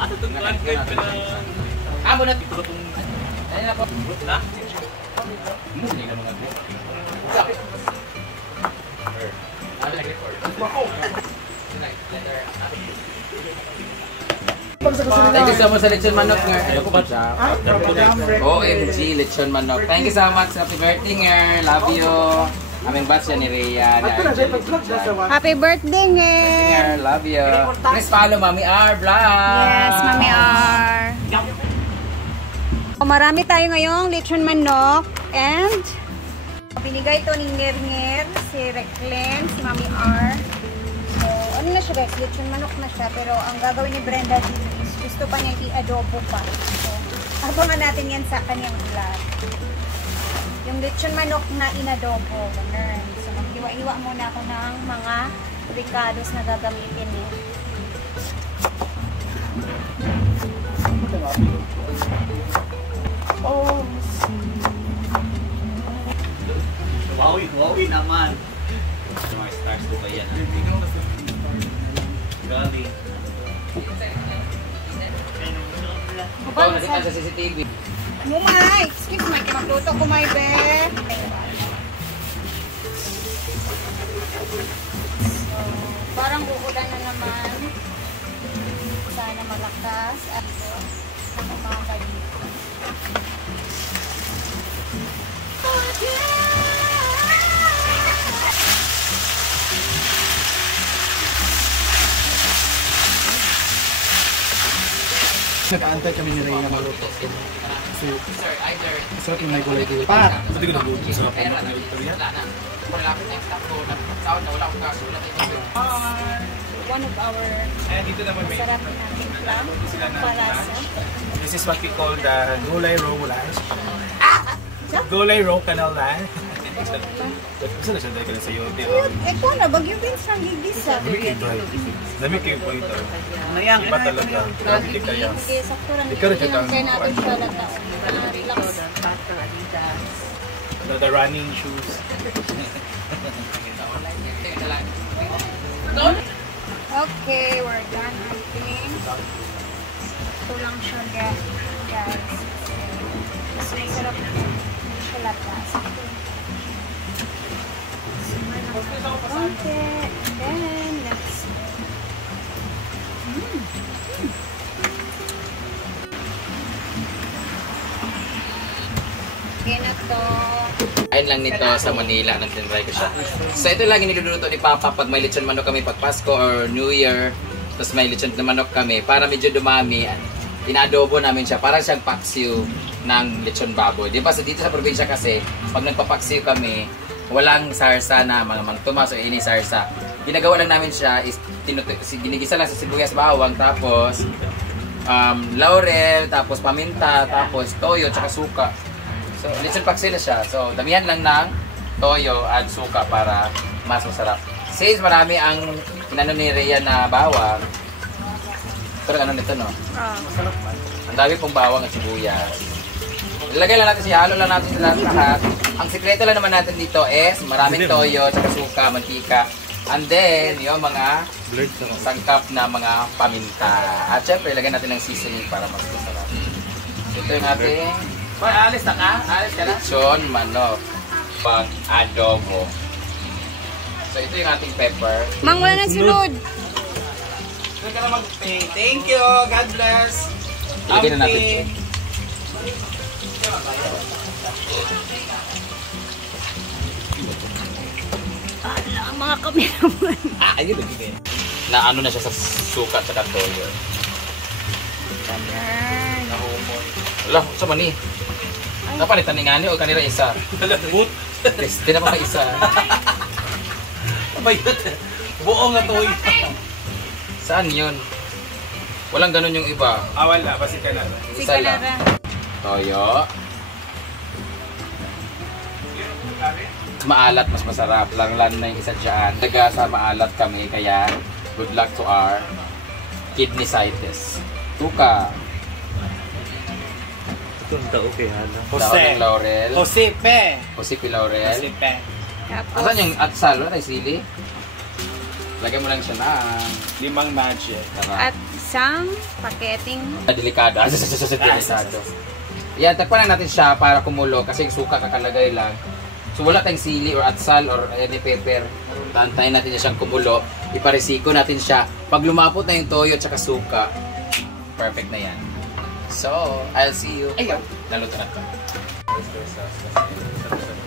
Ano itong landguide ka na? Amo na ito itong... Ano na po? Good na? Muli na mga ito. Thank you so much sa lechon manok nga. Ano ko ba siya? OMG, lechon manok. Thank you so much. Happy birthday nga. Love you. Aming batch yan ni Rhea. Happy birthday, Nger! Love you. Please follow Mami R Vlog. Yes, Mami R. Marami tayo ngayong lechon manok and binigay ito ni Nger, si Reclen, si Mami R. So, ano na siya guys? Lechon manok na siya pero ang gagawin ni Brenda is gusto pa niya i-adobo pa. So, abangan natin yan sa kanyang vlog. Yung lechon manok na inadobo. Ganun. So, maghiwa-hiwa muna ako ng mga ricados na gagamitin eh. Oh, Wowie naman. Mga stars ko ba yan? Gali. Ikaw, nakita sa CCTV. Mumay! Excuse me, magluto ko may be. So, parang uulan na naman. Sana malakas. At nakamaga dito. Nag-aantay kami ni Rhea maluto. Kasi sarap yung may gulay-gulay. Pat! Pwede ko nag-uto sa pamilya na Victoria. One of our masarap nating clam palasa. This is what we call the gulay roe lunch. Gulay roe canal lunch. Gusto na siya dahil ka na sa yote. Ito na, bagyo din sa gigisa. Dami kayo po ito. Nayang, Iba talaga. Grabe di kaya. Sige, sakto lang. Ikaw rin siya Kaya natin siya lataon. Relax. The running shoes. Okay, we're done eating. Ito lang siya, guys. Mas masarap na siya latas. Okay, then let's okay na to. Ayun lang nito sa Manila, nag-try ko siya. So ito lang niluluto ni Papa pag may lechon manok kami pag Pasko or New Year. Tapos may lechon na manok kami para medyo dumami. Inadobo namin siya. Parang siyang paksiw ng lechon baboy. Di ba? So dito sa probinsya kasi, pag nagpapaksiw kami, walang sarsa na mga mangtumas o ini sarsa. Ginagawa lang namin siya is ginigisa lang sa sibuyas bawang tapos laurel, tapos paminta, tapos toyo, tsaka suka. So, lechon paksiw na siya. So, damihan lang ng toyo at suka para mas masarap. Since marami ang inano ni Rhea na bawang, pero ano nito no? Ang dami pong bawang at sibuyas. Ilagay lang natin siya, halo lang natin sa lahat. Ang sikreto lang naman natin dito is maraming toyo, tsaka suka, mantika. And then, yung mga sangkap na mga paminta. At syempre, ilagay natin ng seasoning para mas masarap. Ito yung ating... Hoy, alis na ka? Alis ka na? lechon manok pang adobo. So, ito yung ating pepper. Mang, wala na sunod. Doon ka na mag-pay. Thank you. God bless. Ilagay na natin ito. Ala, ang mga kameraman. Ayun lagi kayo. Na ano na siya sa suka at saka toyo. Ayan. Nahumon. Wala, sa mani. Napalitan ni ngani o kanira isa. Talabot. Yes, di na pa isa. Abayot. Buo nga toy. Saan yun? Walang ganun yung iba. Wala. Basi ka na. Si Isa lang. Kalara. Toyo. Maalat, mas masarap. Langlan na yung isa dyan. Taga sa maalat kami, kaya good luck to our kidneysitis. Tuka. Ganda, okay, hala. Jose. Laurel. Josepe. Josepe Laurel. Josepe. Tapos, Asan yung atsal? Wala tayo sili? Lagay mo lang siya na. 5 magic. at isang paketing. Delikado. Delikado. Yan, takpan lang natin siya para kumulo kasi suka kakalagay lang. So wala tayong sili or atsal or any pepper. Tantayin natin siyang kumulo. Iparesiko natin siya. Pag lumapot na yung toyo at saka suka, perfect na yan. So, I'll see you. Ayaw! Naluto na ito.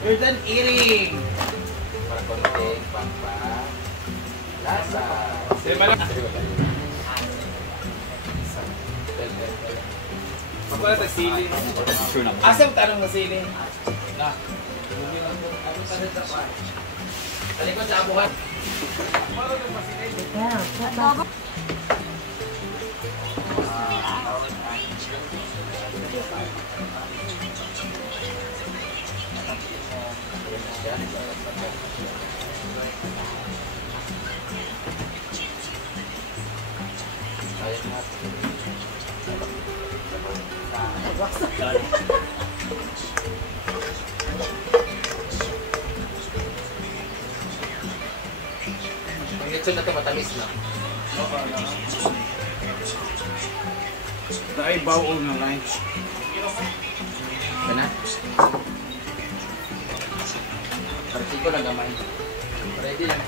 You're done eating! Para konting lasa. Ako na sa sili. Asa mo tanong sa sili? Na. Talikod sa abuhan. Ang lechon na ito matamis na. Dahil bawal na lunch. Ito na. Partiko lang gamay. Ready lang.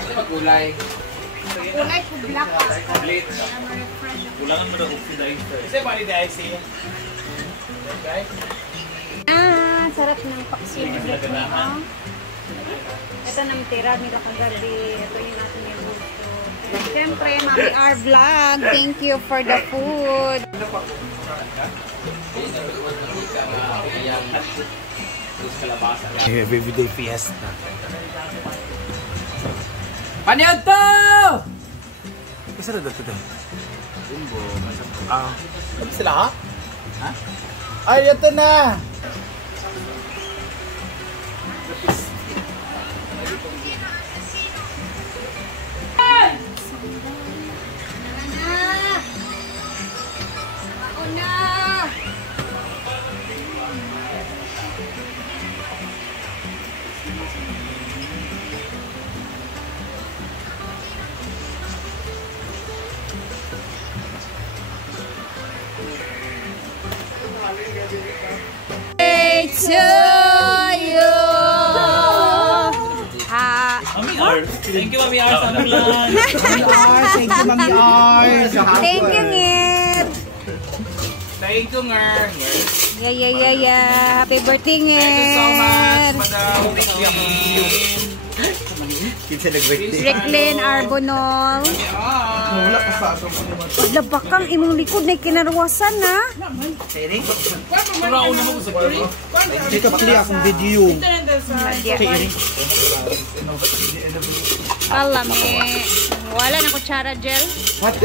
Kasi magulay. Kulay ko black. Kulangan mo na ufi dahil. Kasi mali dahil siya. Okay? Sarap ng paksiw. Ito nang tira nila kagabi. Ito yung natin yung gusto. Siyempre, Mami R Vlog. Thank you for the food. Everyday fiesta. Ano yun to? Isa na dito doon. Bumbo. Ano sila ha? Ha? Ay, ito na! To you. Mami R. Thank you, Mami R. Sa vlog. Thank you, Mami R. Thank you, Ngit. Thank you, Ngar. Yeah. Happy birthday, Ngit. Thank you so much, Madam. Kinsa nag-birthday? Reclin Arbonol. Wala pa sa ato. Paglabakang imong likod na kinarwasan na. Seri? Muraw na mo sa kiri. Dito pa kaya akong video. Seri? Alame. Wala na kutsara gel. What?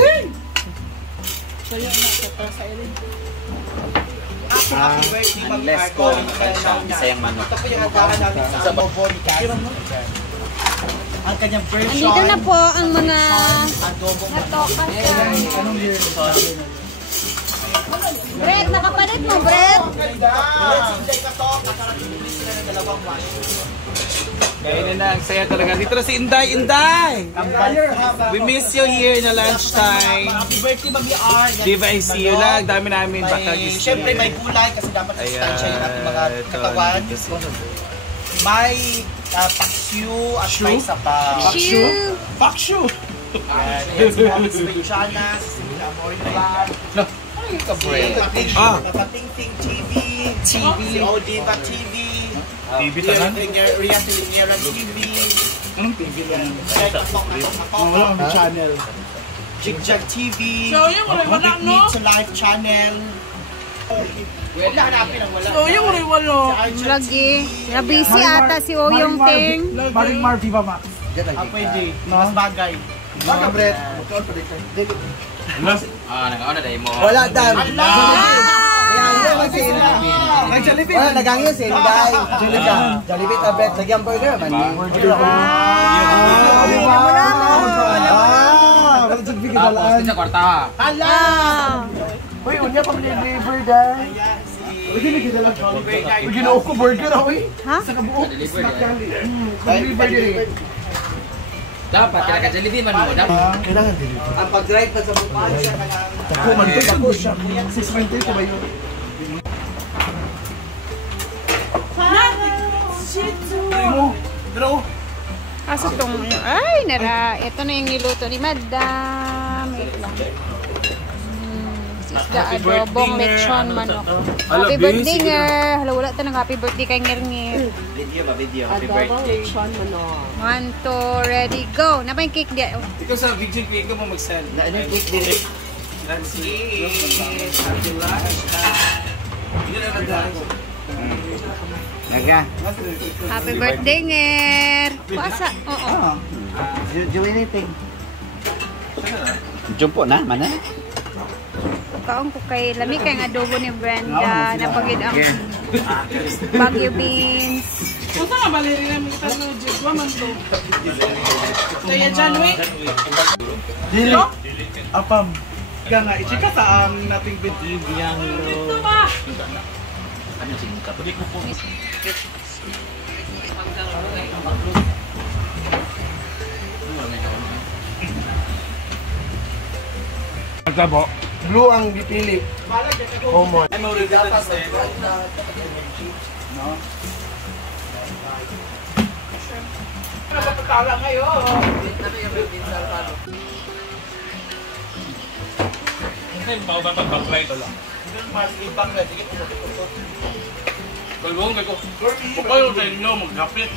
Unless ko isayang manok. Ito po yung agahan namin sa Bobonica. Ang kanyang version. Andito na po ang mga natokas. Brett, nakapalit mo, Brett. Kaya na ang saya talaga. Dito na si Inday. Inday! We miss you here in the lunchtime. Happy birthday, Mami R. Diva, I see you lang. Dami namin baka gising. Siyempre may gulay kasi dapat sustansya yung ating mga katawan. May paksiw at may sapa. Paksiw. Yan si Mami Spechana, si Amorita. Papating TV. Si Odiva TV. TV tanan? Ria Silingera TV. Anong TV yan? Wala channel. Jigjag TV. So, yung wala, no? Meet to Life channel. Wala hanapin ang wala. So, yung wala. Lagi. Nabisi ata si Oyong Ting. Maring Mar Viva Max. Pwede. Mas bagay. Baka, Brett. Nag-ano dahil mo. Wala dan. Wala, nagangyo si Inday. Jollibee tablet, lagyan burger man. Tapos sa kwarta. Hala! Uy, unya pa deliver dai. Uy, ginigidala Jollibee. Uy, ginoo ko burger, uy. Ha? Sa kabuok. Deliver Deliver diri. Dapat, kaya ka Jollibee man mo. Dapat. Kailangan din ito. Ang pag-drive ka sa buwan siya kailangan. Ako man to, ako siya. 6.20 ko ba yun? Pero, Kaso tong, ay, nara, ito na yung niluto ni Madam. Wait lang. Isda adobong lechon manok. Happy birthday nga. Hala, wala ta ng happy birthday kay Ngir-Ngir. Video ba? Video. Happy birthday. 1, 2, ready, go. Napa yung cake dia? Ikaw sa video ko mo mag-send. Ano yung quick din? That's it. Happy lunch. Hindi na nagdako. Naga. Happy birthday, Ngir. Puasa. Oo. Do anything. Jumpo na, mana? Kaong ko kay lami kay nga adobo ni Brenda. Napagid ang Baguio beans. punta nga baleri namin kita ng Jigwa man to. Kaya dyan, wait. Dili. Apam. Kaya nga, ichika sa ang nating Ito ba? Tabo. Blue ang dipili. Common. I'm already done this day. Napapatala ngayon. Baka ba pag-apply ito lang? Kalbong ko. Kung kayo sa inyo, mag-kapit.